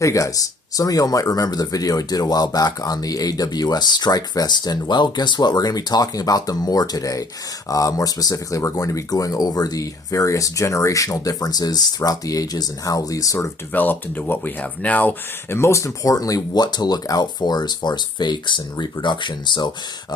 Hey guys, some of y'all might remember the video I did a while back on the AWS Strike Vest, and well, guess what? We're going to be talking about them more today. More specifically, we're going to be going over the various generational differences throughout the ages and how these sort of developed into what we have now, and most importantly, what to look out for as far as fakes and reproduction. So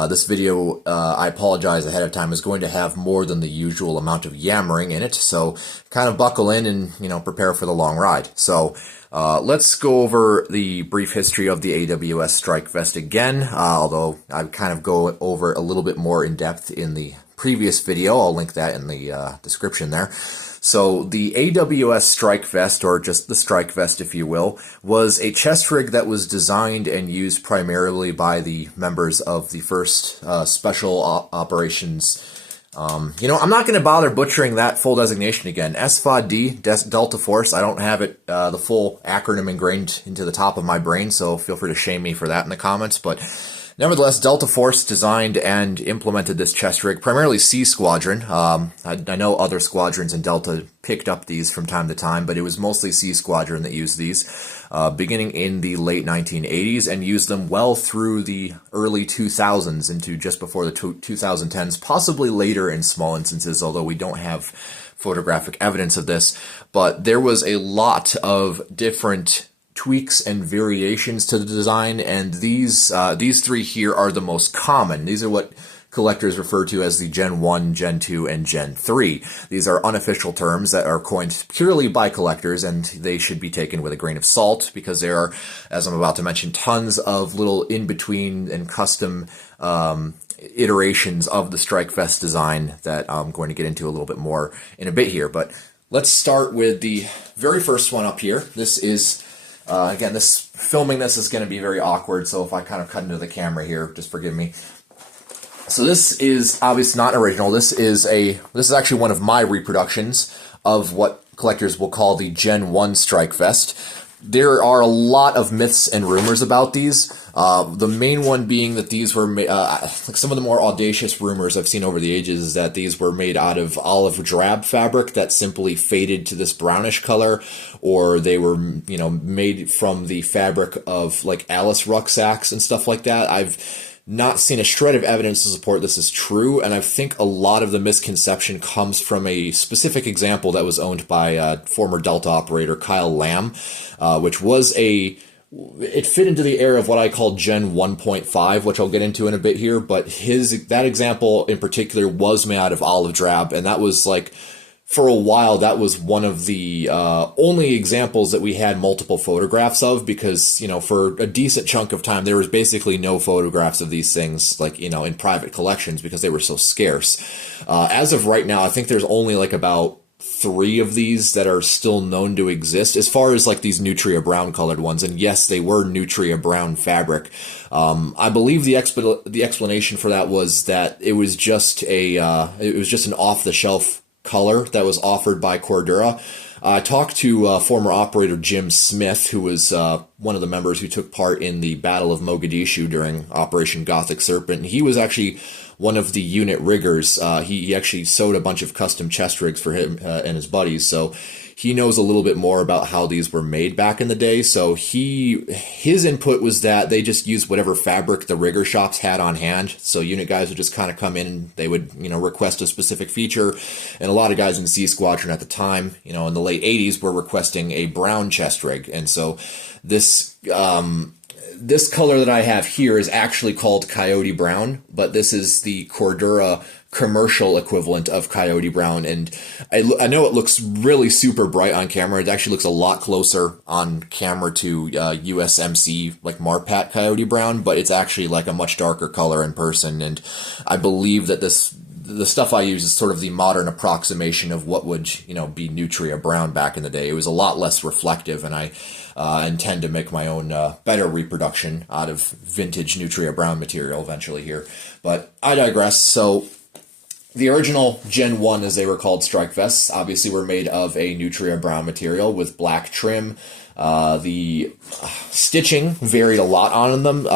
this video, I apologize ahead of time, is going to have more than the usual amount of yammering in it, so kind of buckle in and, prepare for the long ride. So let's go over the brief history of the AWS Strike Vest again, although I kind of go over a little bit more in depth in the previous video. I'll link that in the description there. So the AWS Strike Vest, or just the Strike Vest if you will, was a chest rig that was designed and used primarily by the members of the first Special Operations. I'm not going to bother butchering that full designation again. SFOD, Delta Force. I don't have it, the full acronym ingrained into the top of my brain, so feel free to shame me for that in the comments. But nevertheless, Delta Force designed and implemented this chest rig, primarily C Squadron. I know other squadrons in Delta picked up these from time to time, but it was mostly C Squadron that used these, beginning in the late 1980s, and used them well through the early 2000s into just before the 2010s, possibly later in small instances, although we don't have photographic evidence of this. But there was a lot of different tweaks and variations to the design, and these three here are the most common. These are what collectors refer to as the Gen 1, Gen 2, and Gen 3. These are unofficial terms that are coined purely by collectors, and they should be taken with a grain of salt because there are, as I'm about to mention, tons of little in-between and custom iterations of the Strike Vest design that I'm going to get into a little bit more in a bit here. But let's start with the very first one up here. This is again, filming this is going to be very awkward, so if I kind of cut into the camera here, just forgive me. So this is obviously not original. This is actually one of my reproductions of what collectors will call the Gen 1 Strike Vest. There are a lot of myths and rumors about these. The main one being that these were made, like some of the more audacious rumors I've seen over the ages is that these were made out of olive drab fabric that simply faded to this brownish color, or they were, made from the fabric of like Alice rucksacks and stuff like that. I've not seen a shred of evidence to support this is true, and I think a lot of the misconception comes from a specific example that was owned by former Delta operator Kyle Lamb, which was it fit into the era of what I call Gen 1.5, which I'll get into in a bit here, but that example in particular was made out of olive drab, and that was like, for a while, that was one of the only examples that we had multiple photographs of, because, for a decent chunk of time, there was basically no photographs of these things, like, in private collections because they were so scarce. As of right now, I think there's only like about 3 of these that are still known to exist as far as like these nutria brown colored ones. And yes, they were nutria brown fabric. I believe the explanation for that was that it was just an off the shelf color that was offered by Cordura. I talked to former operator Jim Smith, who was one of the members who took part in the Battle of Mogadishu during Operation Gothic Serpent. And he was actually one of the unit riggers. He actually sewed a bunch of custom chest rigs for him and his buddies, so he knows a little bit more about how these were made back in the day. So his input was that they just used whatever fabric the rigger shops had on hand. So unit guys would just kind of come in and they would, request a specific feature. And a lot of guys in C Squadron at the time, in the late 80s, were requesting a brown chest rig. And so this color that I have here is actually called Coyote Brown, but this is the Cordura commercial equivalent of Coyote Brown, and I know it looks really super bright on camera. It actually looks a lot closer on camera to USMC like Marpat Coyote Brown, but it's actually like a much darker color in person, and I believe that the stuff I use is sort of the modern approximation of what would, be nutria brown back in the day. It was a lot less reflective, and I intend to make my own better reproduction out of vintage nutria brown material eventually here. But I digress. So the original Gen 1, as they were called, Strike Vests, obviously were made of a nutria brown material with black trim. The stitching varied a lot on them.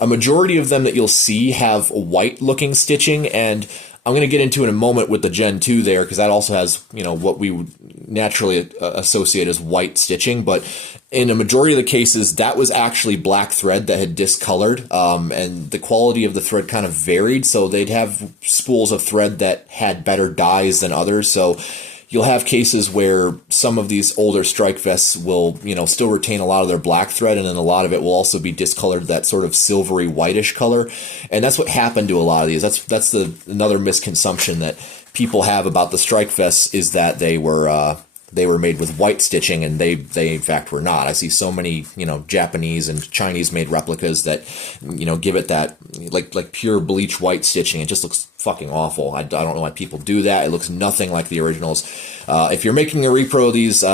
A majority of them that you'll see have white looking stitching, and I'm going to get into in a moment with the Gen 2 there, because that also has, what we would naturally associate as white stitching. But in a majority of the cases, that was actually black thread that had discolored, and the quality of the thread kind of varied. So they'd have spools of thread that had better dyes than others. So you'll have cases where some of these older strike vests will, still retain a lot of their black thread, and then a lot of it will also be discolored that sort of silvery whitish color. And that's what happened to a lot of these. That's another misconception that people have about the strike vests, is that they were made with white stitching, and they in fact were not. I see so many, Japanese and Chinese made replicas that, give it that like pure bleach white stitching. It just looks fucking awful. I don't know why people do that. It looks nothing like the originals. If you're making a repro of these,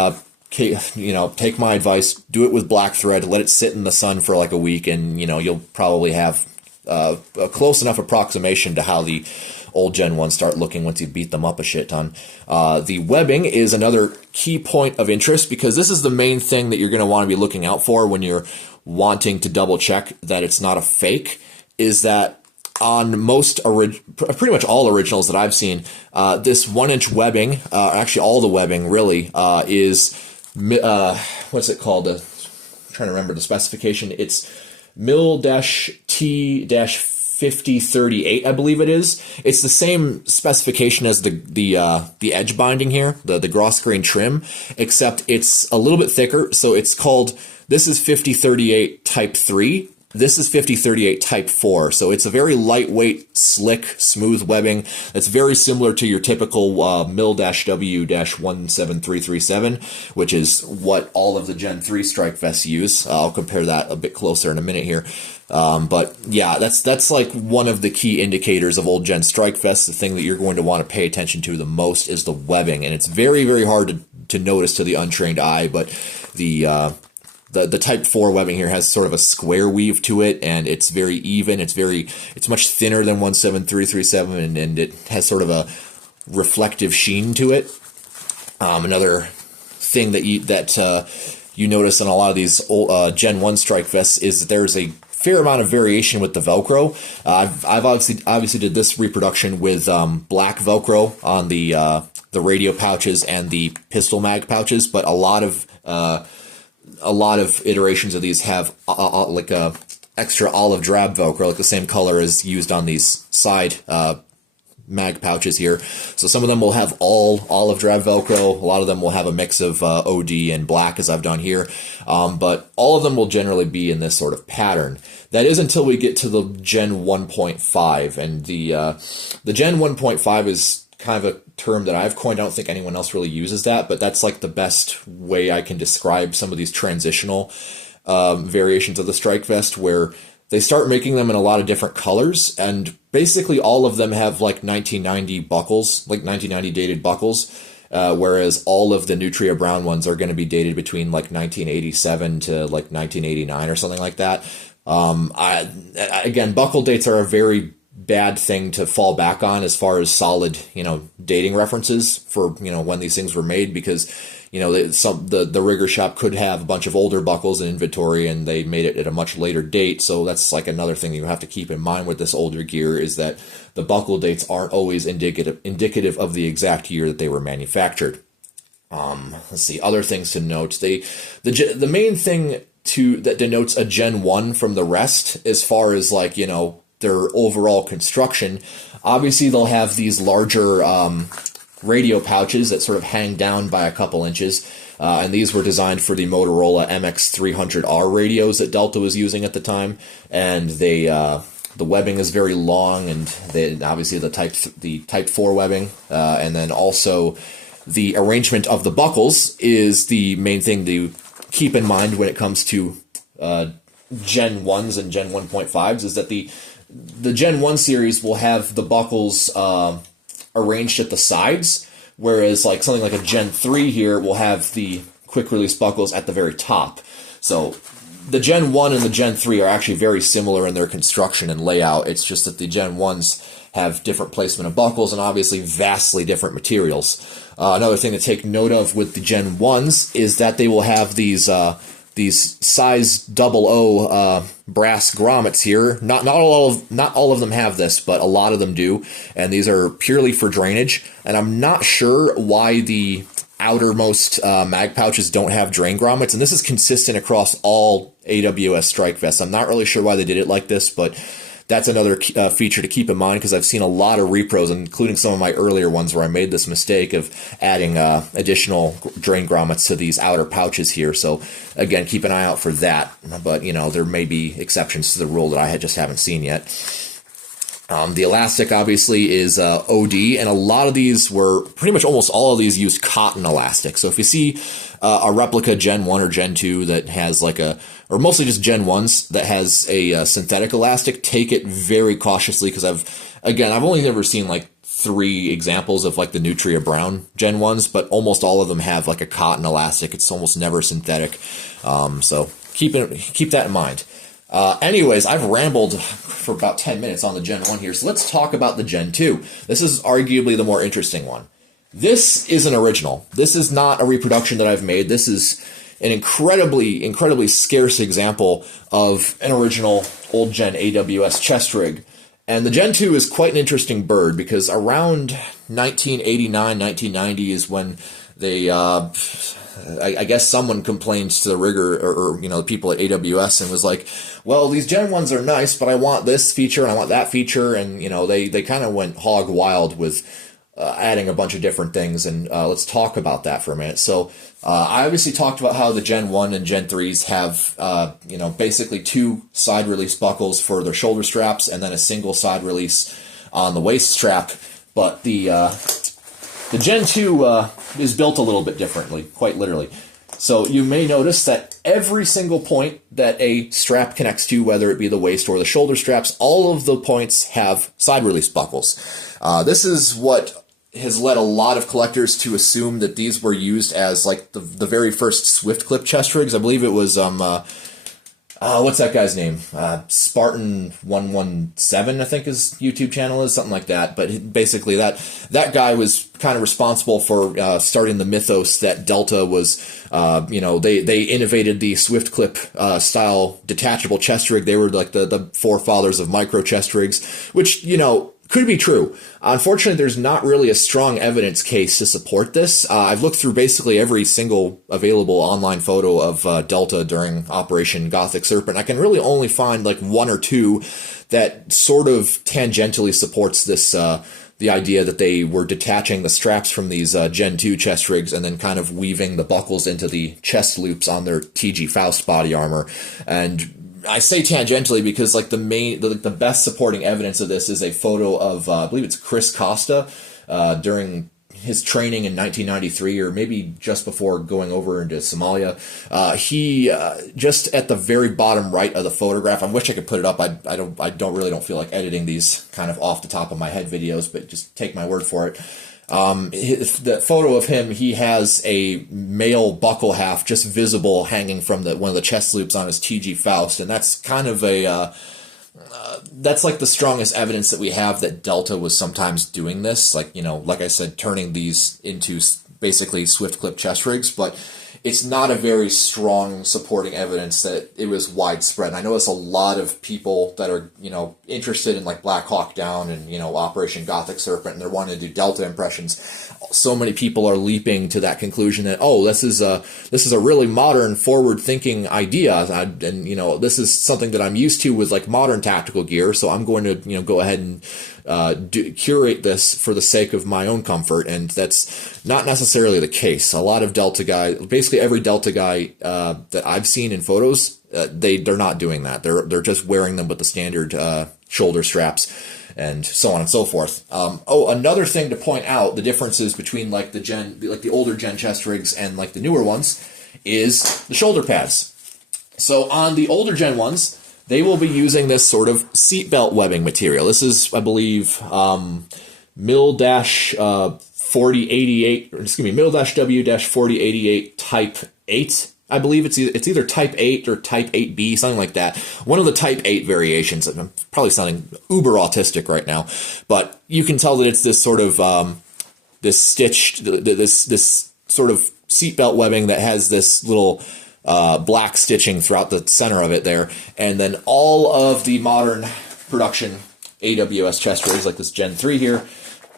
take my advice, do it with black thread, let it sit in the sun for like a week, and, you'll probably have a close enough approximation to how the old Gen 1 start looking once you beat them up a shit ton. The webbing is another key point of interest, because this is the main thing that you're going to want to be looking out for when you're wanting to double check that it's not a fake, is that on pretty much all originals that I've seen, this 1-inch webbing, actually all the webbing really, is, what's it called? I'm trying to remember the specification. It's mil-T-5038, I believe it is. It's the same specification as the edge binding here, the gross grain trim, except it's a little bit thicker. So it's called, this is 5038 Type 3. This is 5038 Type 4, so it's a very lightweight, slick, smooth webbing that's very similar to your typical mil-W-17337, which is what all of the Gen 3 strike vests use. I'll compare that a bit closer in a minute here. But yeah, that's like one of the key indicators of old Gen strike vests. The thing that you're going to want to pay attention to the most is the webbing, and it's very, very hard to notice to the untrained eye, but the Type 4 webbing here has sort of a square weave to it, and it's very even. It's much thinner than 17337, and it has sort of a reflective sheen to it. Another thing that you notice in a lot of these old, Gen 1 strike vests is that there's a fair amount of variation with the Velcro. I've obviously did this reproduction with black Velcro on the radio pouches and the pistol mag pouches, but a lot of iterations of these have like a extra olive drab Velcro, like the same color as used on these side mag pouches here. So some of them will have all olive drab Velcro. A lot of them will have a mix of OD and black, as I've done here. But all of them will generally be in this sort of pattern. That is until we get to the Gen 1.5, and the Gen 1.5 is kind of a term that I've coined. I don't think anyone else really uses that, but that's like the best way I can describe some of these transitional variations of the strike vest, where they start making them in a lot of different colors, and basically all of them have like 1990 buckles, like 1990 dated buckles, whereas all of the Nutria Brown ones are going to be dated between like 1987 to like 1989 or something like that. Again, buckle dates are a very bad thing to fall back on as far as solid, dating references for, when these things were made, because, the rigger shop could have a bunch of older buckles in inventory and they made it at a much later date. So that's like another thing that you have to keep in mind with this older gear, is that the buckle dates aren't always indicative of the exact year that they were manufactured. Let's see, other things to note. The main thing that denotes a Gen 1 from the rest, as far as like, their overall construction, obviously they'll have these larger radio pouches that sort of hang down by a couple inches, and these were designed for the Motorola MX300R radios that Delta was using at the time, and the webbing is very long, and obviously the Type 4 webbing, and then also the arrangement of the buckles is the main thing to keep in mind when it comes to Gen 1s and Gen 1.5s, is that the Gen 1 series will have the buckles arranged at the sides, whereas like something like a Gen 3 here will have the quick release buckles at the very top. So the Gen 1 and the Gen 3 are actually very similar in their construction and layout. It's just that the Gen 1s have different placement of buckles and obviously vastly different materials. Another thing to take note of with the Gen 1s is that they will have these these size 00 brass grommets here. Not all of them have this, but a lot of them do, and these are purely for drainage. And I'm not sure why the outermost mag pouches don't have drain grommets, and this is consistent across all AWS strike vests. I'm not really sure why they did it like this, but that's another feature to keep in mind, because I've seen a lot of repros, including some of my earlier ones, where I made this mistake of adding additional drain grommets to these outer pouches here. So again, keep an eye out for that. But there may be exceptions to the rule that I just haven't seen yet. The elastic obviously is OD, and a lot of these pretty much almost all of these use cotton elastic. So if you see a replica Gen 1 or Gen 2 that has or mostly just Gen 1s that has a synthetic elastic, take it very cautiously, because I've only ever seen 3 examples of the Nutria Brown Gen 1s, but almost all of them have a cotton elastic. It's almost never synthetic. So keep that in mind. Anyways, I've rambled for about 10 minutes on the Gen 1 here, so let's talk about the Gen 2. This is arguably the more interesting one. This is an original. This is not a reproduction that I've made. This is an incredibly scarce example of an original old Gen AWS chest rig. And the Gen 2 is quite an interesting bird, because around 1989, 1990 is when they, I guess someone complained to the rigger or the people at AWS and was like, well, these Gen 1s are nice, but I want this feature and I want that feature. And, they kind of went hog wild with adding a bunch of different things. And let's talk about that for a minute. So I obviously talked about how the Gen 1 and Gen 3s have, basically 2 side release buckles for their shoulder straps and then a single side release on the waist strap. But the Gen 2 is built a little bit differently, quite literally. So you may notice that every single point that a strap connects to, whether it be the waist or the shoulder straps, all of the points have side release buckles. This is what has led a lot of collectors to assume that these were used as the very first Swift clip chest rigs. I believe it was what's that guy's name? Spartan 117, I think his YouTube channel is, something like that. But basically that guy was kind of responsible for starting the mythos that Delta was, they innovated the Swift clip style detachable chest rig. They were the forefathers of micro chest rigs, which, could be true. Unfortunately, there's not really a strong evidence case to support this. I've looked through basically every single available online photo of Delta during Operation Gothic Serpent. I can really only find 1 or 2 that sort of tangentially supports this, the idea that they were detaching the straps from these Gen 2 chest rigs and then kind of weaving the buckles into the chest loops on their TG Faust body armor. And I say tangentially because the best supporting evidence of this is a photo of I believe it's Chris Costa during his training in 1993, or maybe just before going over into Somalia. He just at the very bottom right of the photograph. I wish I could put it up. I don't feel like editing these kind of off the top of my head videos, but just take my word for it. The photo of him, he has a male buckle half just visible hanging from one of the chest loops on his TG Faust, and that's kind of that's the strongest evidence that we have that Delta was sometimes doing this, like I said, turning these into basically Swift clip chest rigs, but it's not a very strong supporting evidence that it was widespread. And I notice a lot of people that are, interested in Black Hawk Down and, Operation Gothic Serpent, and they're wanting to do Delta impressions. So many people are leaping to that conclusion that, this is a really modern, forward-thinking idea, and this is something that I'm used to with modern tactical gear. So I'm going to, go ahead and curate this for the sake of my own comfort, and that's not necessarily the case. A lot of Delta guys, basically every Delta guy that I've seen in photos, they're not doing that. They're just wearing them with the standard shoulder straps and so on and so forth. Another thing to point out, the differences between the older Gen chest rigs and the newer ones is the shoulder pads. So on the older Gen ones, they will be using this sort of seatbelt webbing material. This is, I believe, mil-W-4088 Type 8. I believe it's either Type 8 or Type 8B, something like that. One of the Type 8 variations. I'm probably sounding uber autistic right now, but you can tell that it's this sort of this stitched, this sort of seatbelt webbing that has this little black stitching throughout the center of it there. And then all of the modern production AWS chest rigs, like this Gen 3 here,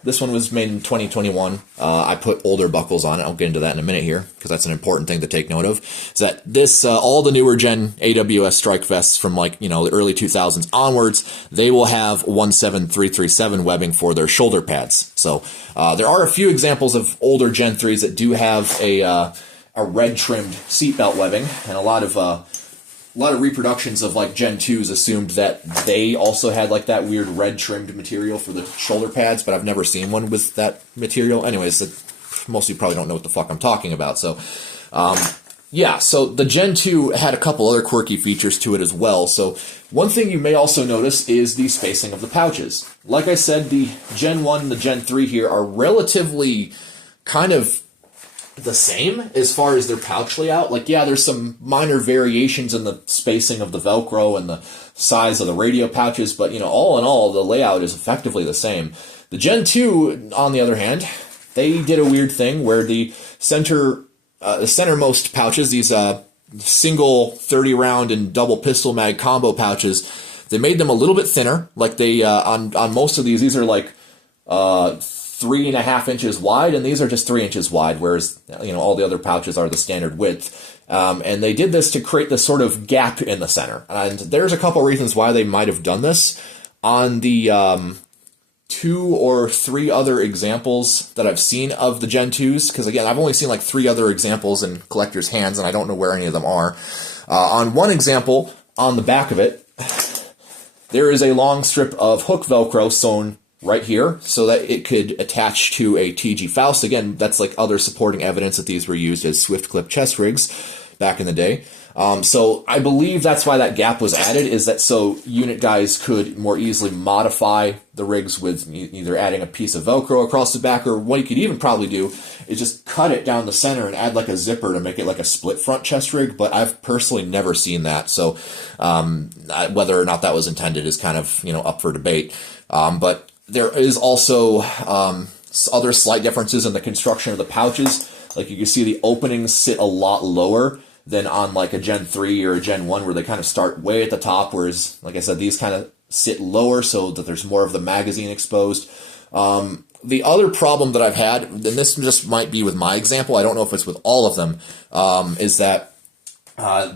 this one was made in 2021. I put older buckles on it. I'll get into that in a minute here, because that's an important thing to take note of. Is that this, all the newer Gen AWS strike vests from like, the early 2000s onwards, they will have 17337 webbing for their shoulder pads. So there are a few examples of older Gen 3s that do have a red trimmed seatbelt webbing, and a lot of reproductions of like Gen 2s assumed that they also had like that weird red trimmed material for the shoulder pads, but I've never seen one with that material. Anyways, most of you probably don't know what the fuck I'm talking about. So, yeah, so the Gen 2 had a couple other quirky features to it as well. So one thing you may also notice is the spacing of the pouches. Like I said, the Gen 1 and the Gen 3 here are relatively kind of the same as far as their pouch layout. Like, yeah, there's some minor variations in the spacing of the Velcro and the size of the radio pouches, but, all in all, the layout is effectively the same. The Gen 2, on the other hand, they did a weird thing where the centermost pouches, these single 30 round and double pistol mag combo pouches, they made them a little bit thinner. Like they, on most of these are like 3.5 inches wide, and these are just 3 inches wide, whereas all the other pouches are the standard width. And they did this to create this sort of gap in the center. And there's a couple reasons why they might have done this. On the 2 or 3 other examples that I've seen of the Gen 2s, because again, I've only seen like 3 other examples in collectors' hands, and I don't know where any of them are. On one example, on the back of it, there is a long strip of hook Velcro sewn right here so that it could attach to a TG Faust. Again, that's like other supporting evidence that these were used as swift clip chest rigs back in the day. So I believe that's why that gap was added, is that so unit guys could more easily modify the rigs with either adding a piece of Velcro across the back, or what you could even probably do is just cut it down the center and add like a zipper to make it like a split front chest rig. But I've personally never seen that. So whether or not that was intended is kind of, up for debate. But there is also other slight differences in the construction of the pouches. Like you can see the openings sit a lot lower than on like a Gen 3 or a Gen 1, where they kind of start way at the top, whereas, like I said, these kind of sit lower so that there's more of the magazine exposed. The other problem that I've had, and this just might be with my example, I don't know if it's with all of them, is that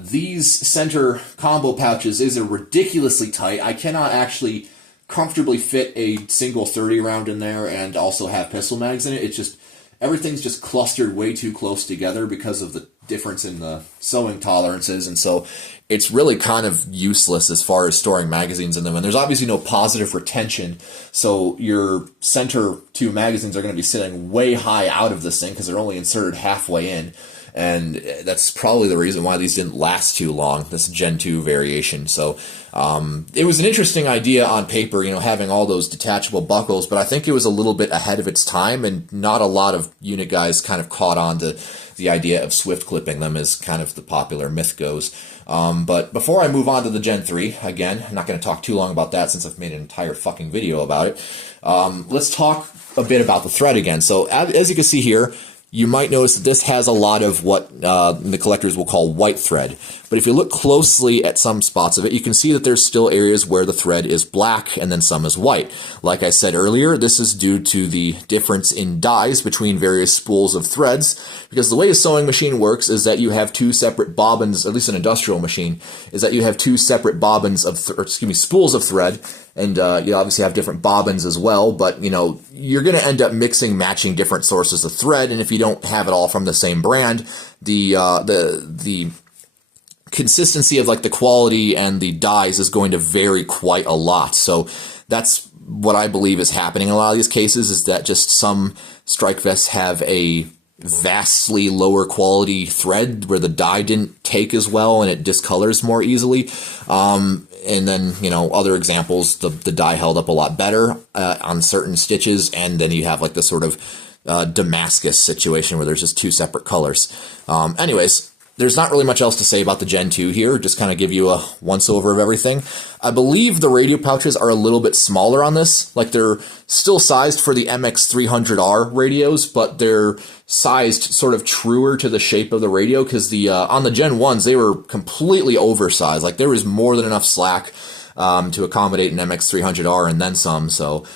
these center combo pouches is ridiculously tight. I cannot actually comfortably fit a single 30 round in there and also have pistol mags in it. It's just, everything's just clustered way too close together because of the difference in the sewing tolerances, and so it's really kind of useless as far as storing magazines in them. And there's obviously no positive retention, so your center 2 magazines are going to be sitting way high out of this thing because they're only inserted halfway in. And that's probably the reason why these didn't last too long, this Gen 2 variation. So it was an interesting idea on paper, having all those detachable buckles, but I think it was a little bit ahead of its time, and not a lot of unit guys kind of caught on to the idea of swift clipping them, as kind of the popular myth goes. But before I move on to the Gen 3, again, I'm not going to talk too long about that since I've made an entire fucking video about it. Let's talk a bit about the thread again. So as you can see here, you might notice that this has a lot of what the collectors will call white thread. But if you look closely at some spots of it, you can see that there's still areas where the thread is black and then some is white. Like I said earlier, this is due to the difference in dyes between various spools of threads, because the way a sewing machine works is that you have 2 separate bobbins, at least an industrial machine, is that you have 2 separate bobbins of, spools of thread. And you obviously have different bobbins as well, but you're going to end up mixing, matching different sources of thread, and if you don't have it all from the same brand, the consistency of like the quality and the dyes is going to vary quite a lot. So that's what I believe is happening in a lot of these cases, is that just some strike vests have a vastly lower quality thread where the dye didn't take as well and it discolors more easily. And then, other examples, the dye held up a lot better on certain stitches, and then you have like this sort of Damascus situation where there's just 2 separate colors. Anyways, there's not really much else to say about the Gen 2 here, just kind of give you a once-over of everything. I believe the radio pouches are a little bit smaller on this. Like, they're still sized for the MX300R radios, but they're sized sort of truer to the shape of the radio, because the on the Gen 1s, they were completely oversized. Like, there was more than enough slack to accommodate an MX300R and then some. So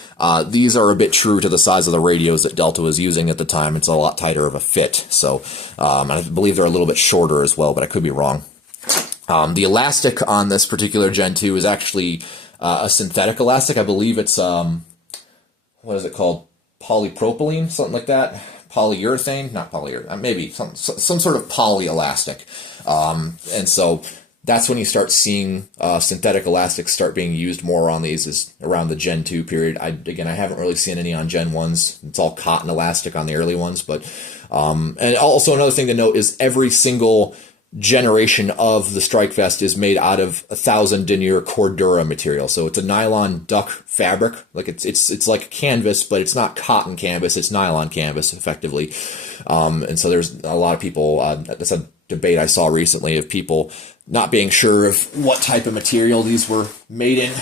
these are a bit true to the size of the radios that Delta was using at the time. It's a lot tighter of a fit. So I believe they're a little bit shorter as well, but I could be wrong. The elastic on this particular Gen 2 is actually a synthetic elastic. I believe it's, what is it called? Polypropylene, something like that. Polyurethane, not polyurethane, maybe some sort of poly elastic. And so that's when you start seeing synthetic elastics start being used more on these, is around the Gen 2 period. I haven't really seen any on Gen 1s. It's all cotton elastic on the early ones. But and also another thing to note is every single generation of the Strike Vest is made out of 1000 denier Cordura material. So it's a nylon duck fabric. Like it's like canvas, but it's not cotton canvas. It's nylon canvas, effectively. And so there's a lot of people, that's a debate I saw recently of people not being sure of what type of material these were made in.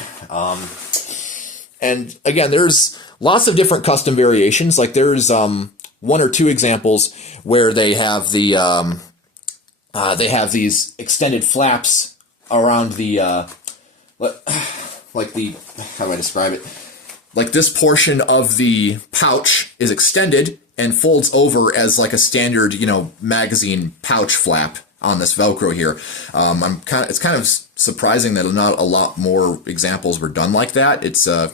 And again, there's lots of different custom variations. Like there's one or two examples where they have the they have these extended flaps around the like the, how do I describe it? Like this portion of the pouch is extended and folds over as like a standard, you know, magazine pouch flap on this Velcro here. It's kind of surprising that not a lot more examples were done like that. It's a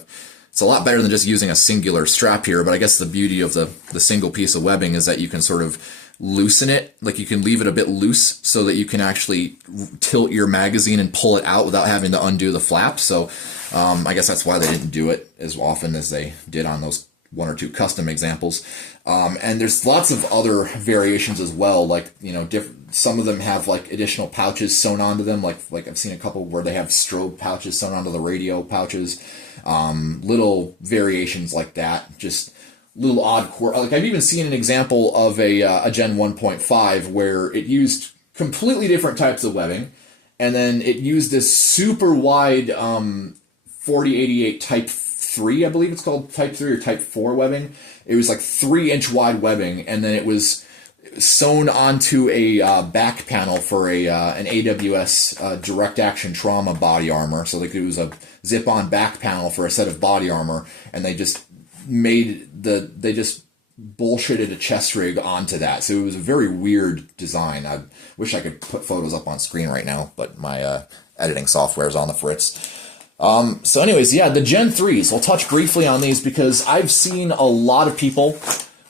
lot better than just using a singular strap here, but I guess the beauty of the single piece of webbing is that you can sort of loosen it. Like you can leave it a bit loose so that you can actually tilt your magazine and pull it out without having to undo the flap. So I guess that's why they didn't do it as often as they did on those one or two custom examples. And there's lots of other variations as well. Like, you know, some of them have like additional pouches sewn onto them. Like I've seen a couple where they have strobe pouches sewn onto the radio pouches. Little variations like that. Just little odd quirk. Like I've even seen an example of a Gen 1.5 where it used completely different types of webbing, and then it used this super wide 4088 Type 3, I believe it's called, Type 3 or Type 4 webbing. It was like 3-inch wide webbing, and then it was sewn onto a back panel for an AWS direct action trauma body armor. So like it was a zip-on back panel for a set of body armor, and they just bullshitted a chest rig onto that. So it was a very weird design. I wish I could put photos up on screen right now, but my editing software is on the fritz. So anyways, yeah, the Gen 3s, I'll touch briefly on these because I've seen a lot of people,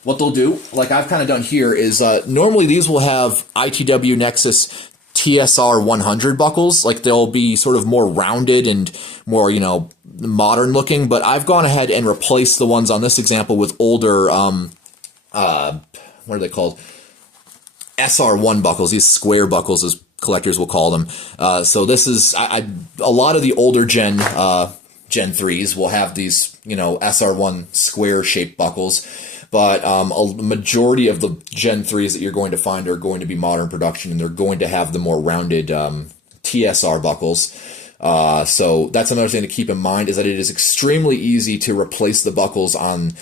what they'll do, like I've kind of done here, is normally these will have ITW Nexus TSR 100 buckles. Like they'll be sort of more rounded and more, you know, modern looking, but I've gone ahead and replaced the ones on this example with older, what are they called? SR1 buckles, these square buckles as collectors will call them. So this is, a lot of the older Gen 3s will have these, you know, SR1 square shaped buckles, but a majority of the Gen 3s that you're going to find are going to be modern production, and they're going to have the more rounded TSR buckles. So that's another thing to keep in mind, is that it is extremely easy to replace the buckles on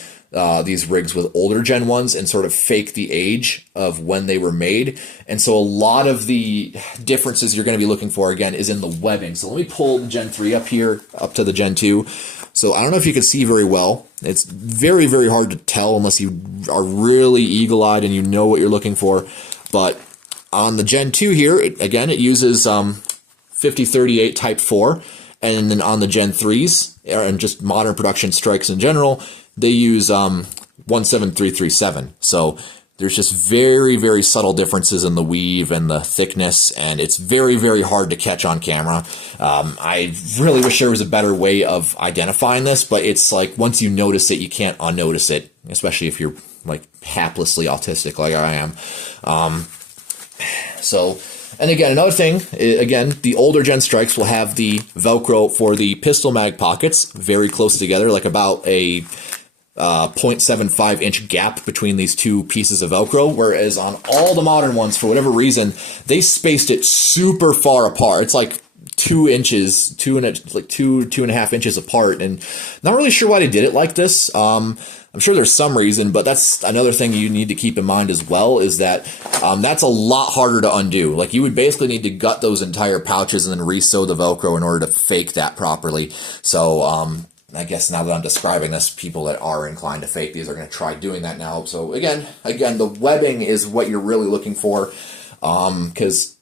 these rigs with older Gen 1s and sort of fake the age of when they were made. And so a lot of the differences you're going to be looking for, again, is in the webbing. So let me pull the Gen 3 up here, up to the Gen 2. So I don't know if you can see very well. It's very, very hard to tell unless you are really eagle-eyed and you know what you're looking for. But on the Gen 2 here, it uses 5038 Type 4. And then on the Gen 3s, and just modern production strikes in general, they use 17337. So there's just very, very subtle differences in the weave and the thickness, and it's very, very hard to catch on camera. I really wish there was a better way of identifying this, but it's like once you notice it, you can't unnotice it, especially if you're like haplessly autistic like I am. And again, another thing, again, the older Gen Strikes will have the Velcro for the pistol mag pockets very close together, like about a 0.75 inch gap between these two pieces of Velcro, whereas on all the modern ones, for whatever reason, they spaced it super far apart. It's like 2 inches, two and a half inches apart, and not really sure why they did it like this. I'm sure there's some reason, but that's another thing you need to keep in mind as well, is that that's a lot harder to undo. Like, you would basically need to gut those entire pouches and then re-sew the Velcro in order to fake that properly. So I guess now that I'm describing this, people that are inclined to fake these are going to try doing that now. So again, the webbing is what you're really looking for. Because,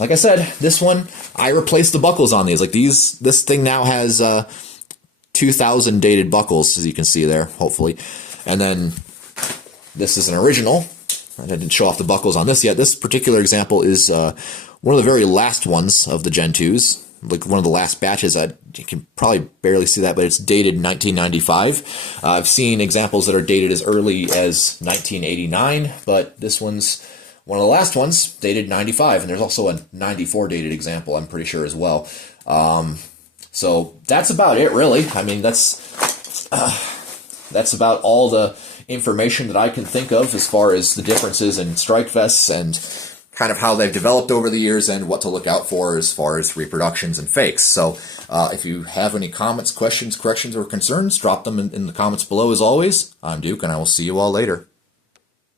like I said, this one, I replaced the buckles on these. Like, this thing now has 2000 dated buckles, as you can see there, hopefully. And then this is an original. I didn't show off the buckles on this yet. This particular example is one of the very last ones of the Gen 2s. Like, one of the last batches. You can probably barely see that, but it's dated 1995. I've seen examples that are dated as early as 1989, but this one's one of the last ones, dated 95, and there's also a 94 dated example, I'm pretty sure, as well. So that's about it, really. I mean, that's about all the information that I can think of as far as the differences in strike vests and kind of how they've developed over the years and what to look out for as far as reproductions and fakes. So if you have any comments, questions, corrections, or concerns, drop them in the comments below as always. I'm Duke, and I will see you all later.